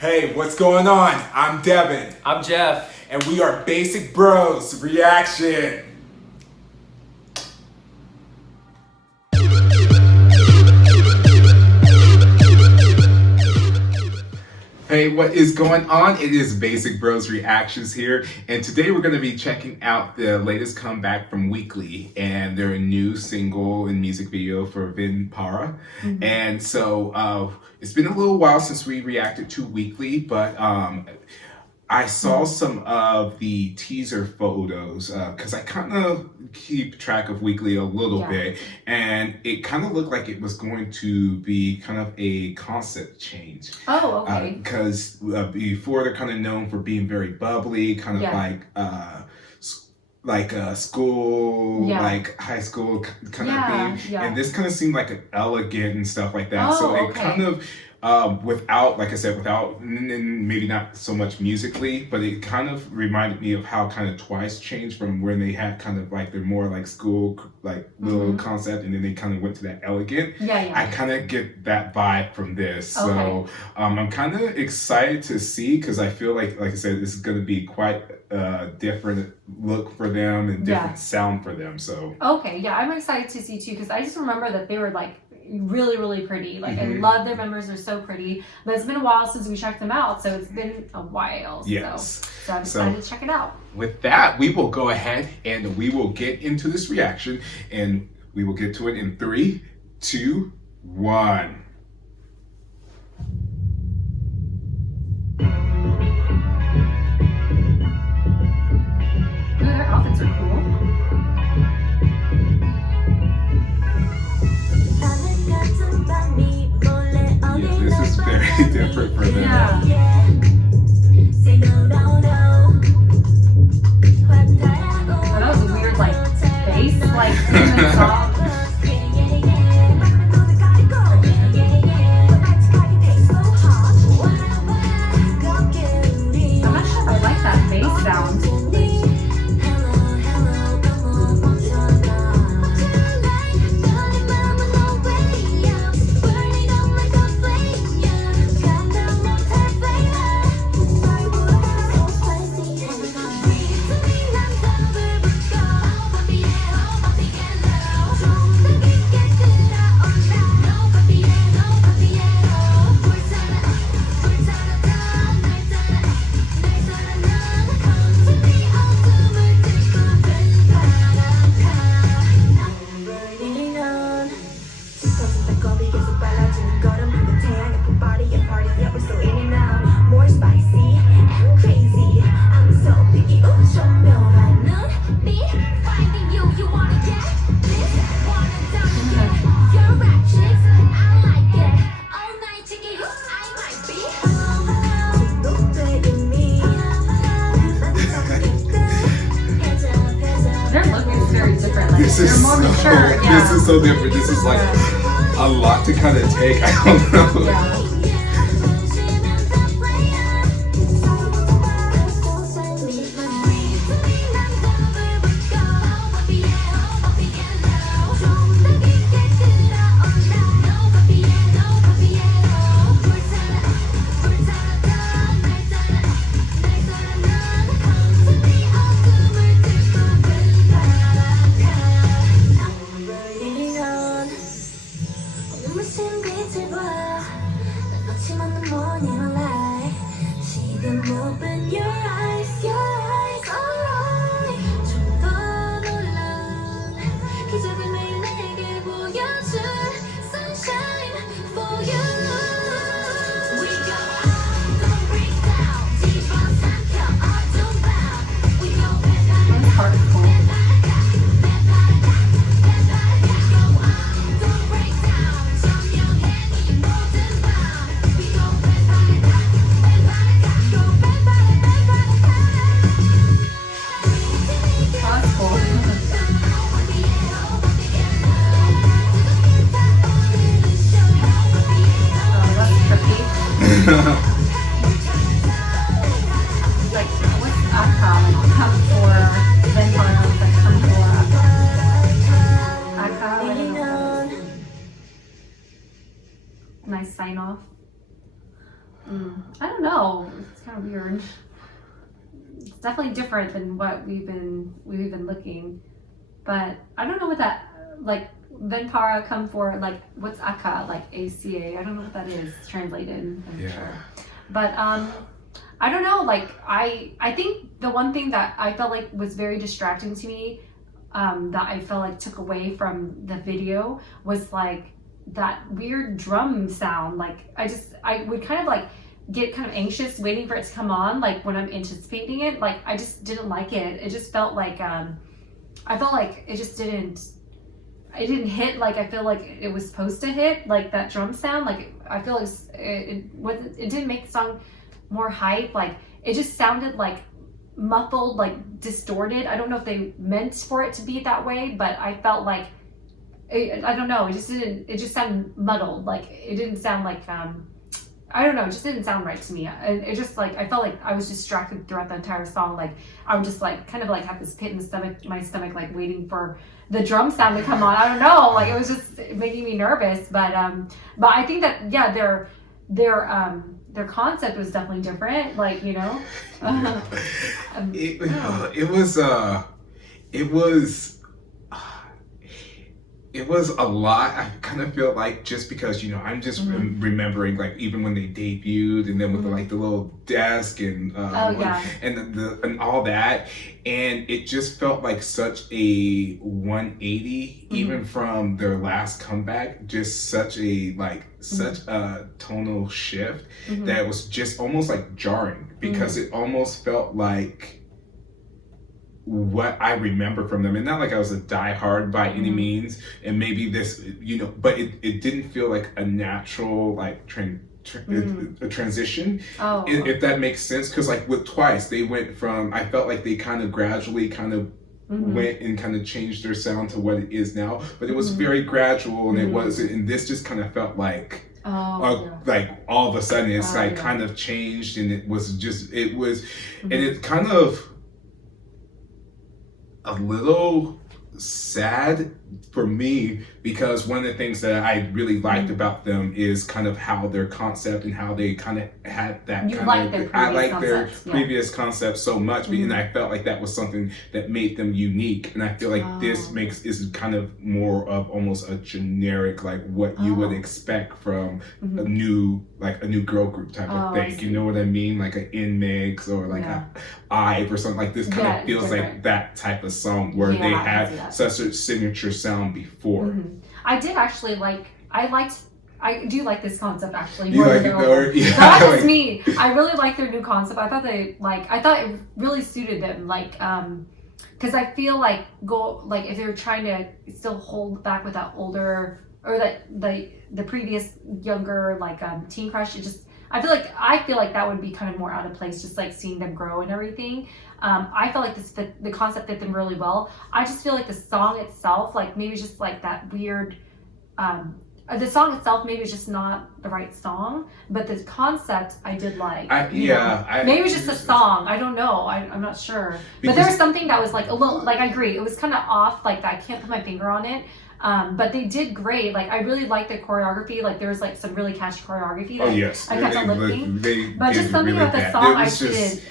Hey, what's going on? I'm Devin. I'm Jeff. And we are Basic Bros Reaction. Hey, what is going on? It is Basic Bros Reactions here, and today we're going to be checking out the latest comeback from WEEEKLY and their new single and music video for Vin Para. And so it's been a little while since we reacted to WEEEKLY, but I saw some of the teaser photos because I kind of keep track of WEEEKLY a little bit, and it kind of looked like it was going to be kind of a concept change. Oh, okay. Because before they're kind of known for being very bubbly, kind of like a school, like high school kind of thing. And this kind of seemed like an elegant and stuff like that. So it kind of without, like I said, without maybe not so much musically, but it kind of reminded me of how kind of Twice changed from when they had kind of like their more like school like little concept, and then they kind of went to that elegant. I kind of get that vibe from this. So I'm kind of excited to see, because I feel like I said, this is going to be quite a different look for them and different sound for them. So I'm excited to see too, because I just remember that they were like really pretty. Like I love their members, they're so pretty, but it's been a while since we checked them out, so it's been a while. So I'm excited to check it out. With that, we will go ahead and we will get into this reaction, and we will get to it in 3, 2, 1. Their outfits are cool. This is very different for them. Oh, that was a weird like bass like song. I'm not sure if I like that bass sound. This is so different. This is like a lot to kind of take. I don't know. Open your eyes, alright. 좀 더 놀라운 기적을 매일 내게 보여줄 sunshine for you. We go out, don't break down. 집어삼켜 어둠 밤. We go Hardcore. Like, what's Aka? Come for Vin Para, like come for Aka. Nice sign off. I don't know. It's kind of weird. It's definitely different than what we've been looking. But I don't know what that, like, Ven para come for, like, what's aka, like ACA? I don't know what that is translated. I'm sure. But I don't know. Like, I think the one thing that I felt like was very distracting to me, that I felt like took away from the video was like that weird drum sound. Like I would kind of like get kind of anxious waiting for it to come on, like when I'm anticipating it. Like I just didn't like it. It just felt like I felt like it just didn't hit like I feel like it was supposed to hit, like that drum sound. Like I feel like it didn't make the song more hype. Like it just sounded like muffled, like distorted. I don't know if they meant for it to be that way, but I felt like I don't know, it just sounded muddled. Like it didn't sound like I don't know, it just didn't sound right to me. And it just like I felt like I was distracted throughout the entire song. Like I would just like kind of like have this pit in my stomach, like waiting for the drum sound to come on. I don't know, like it was just making me nervous. But I think that their concept was definitely different. Like, you know, it was a lot. I kind of feel like just because, you know, I'm just remembering like even when they debuted and then with the little desk and and all that, and it just felt like such a 180 even from their last comeback. Just such a such a tonal shift that was just almost like jarring, because it almost felt like what I remember from them, and not like I was a diehard by any means, and maybe this, you know, but it didn't feel like a natural like a transition, if that makes sense. Because like with Twice, they went from, I felt like they kind of gradually kind of went and kind of changed their sound to what it is now, but it was very gradual, and it was, and this just kind of felt like like all of a sudden it's kind of changed, and it was and it kind of a little sad for me, because one of the things that I really liked about them is kind of how their concept and how they kind of had that I like their previous concept so much, and I felt like that was something that made them unique, and I feel like this is kind of more of almost a generic, like what you would expect from a new girl group type of thing. You know what I mean? Like an In-Mix or like a IVE or something like this. Kind of feels like that type of song where they had such a signature sound before. I did actually I do like this concept actually. You like it more? Yeah. That's just me. I really like their new concept. I thought it really suited them. Like, because I feel like if they were trying to still hold back with that older, or that the previous younger Teen Crush, I feel like that would be kind of more out of place, just like seeing them grow and everything. I felt like the concept fit them really well. I just feel like the song itself, like maybe just like that weird, the song itself maybe is just not the right song, but the concept I did like. Maybe it was just a song. I don't know. I'm not sure. But there was something that was like a little, like I agree, it was kind of off. Like I can't put my finger on it. But they did great. Like I really liked the choreography. Like there was like some really catchy choreography. That I kept on lifting. But just something about the song,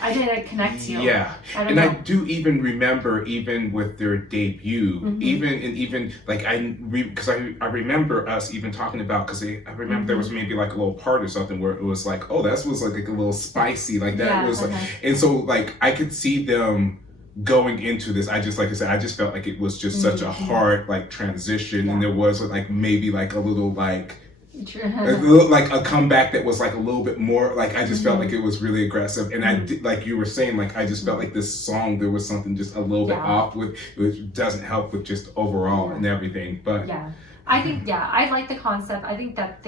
I didn't connect to. Yeah, I do even remember, even with their debut, even like because I remember us even talking about, because I remember there was maybe like a little part or something where it was like, oh, that was like a little spicy, like that was like, and so like I could see them going into this. I just, like I said, I just felt like it was just such a hard like transition, and there was like maybe like a little like a comeback that was like a little bit more like, I just felt like it was really aggressive, and I did, like you were saying, like I just felt like this song, there was something just a little bit off with, which doesn't help with just overall and everything. But I think I like the concept. I think that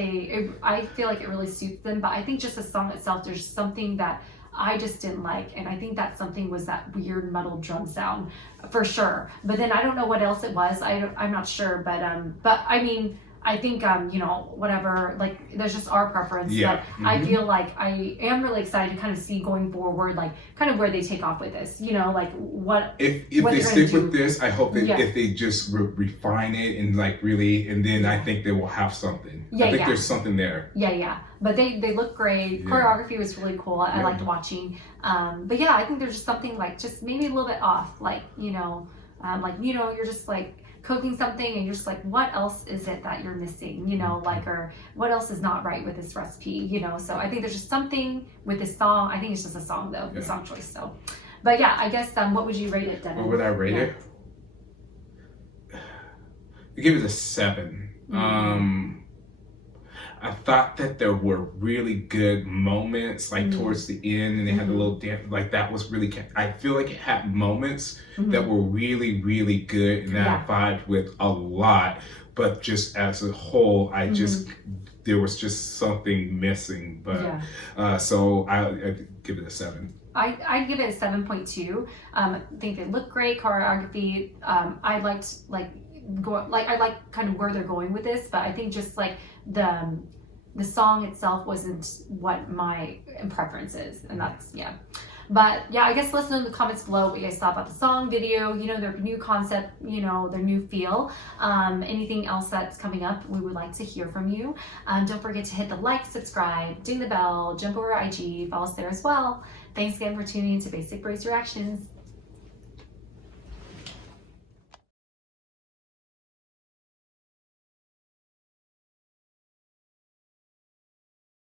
I feel like it really suits them, but I think just the song itself, there's something that I just didn't like, and I think that something was that weird muddled drum sound for sure. But then I don't know what else it was. I'm not sure, but I mean, I think, you know, whatever, like, there's just our preference. Yeah. But I feel like I am really excited to kind of see going forward, like, kind of where they take off with this, you know, like, what. If they stick with this, I hope that if they just refine it and, like, really, and then I think they will have something. I think there's something there. Yeah. But they look great. Choreography was really cool. I liked watching. But yeah, I think there's just something, like, just maybe a little bit off, like, you know, you're just, like, cooking something and you're just like, what else is it that you're missing, you know, like, or what else is not right with this recipe, you know? So I think there's just something with this song. I think it's just a song though, the song choice. So, but yeah, I guess, what would you rate it, Devin? What would I rate it? I give it a 7. I thought that there were really good moments, like towards the end, and they had a little dance, like that was really, I feel like it had moments that were really, really good, and that I vibed with a lot, but just as a whole, I just, there was just something missing, but, so I give it a 7. I'd give it a 7.2. I think they look great, choreography. I liked, like, I like kind of where they're going with this, but I think just like the song itself wasn't what my preference is, and that's But yeah, I guess listen in the comments below what you guys thought about the song, video, you know, their new concept, you know, their new feel. Anything else that's coming up, we would like to hear from you. Don't forget to hit the like, subscribe, ding the bell, jump over IG, follow us there as well. Thanks again for tuning in to Basic Brace Reactions.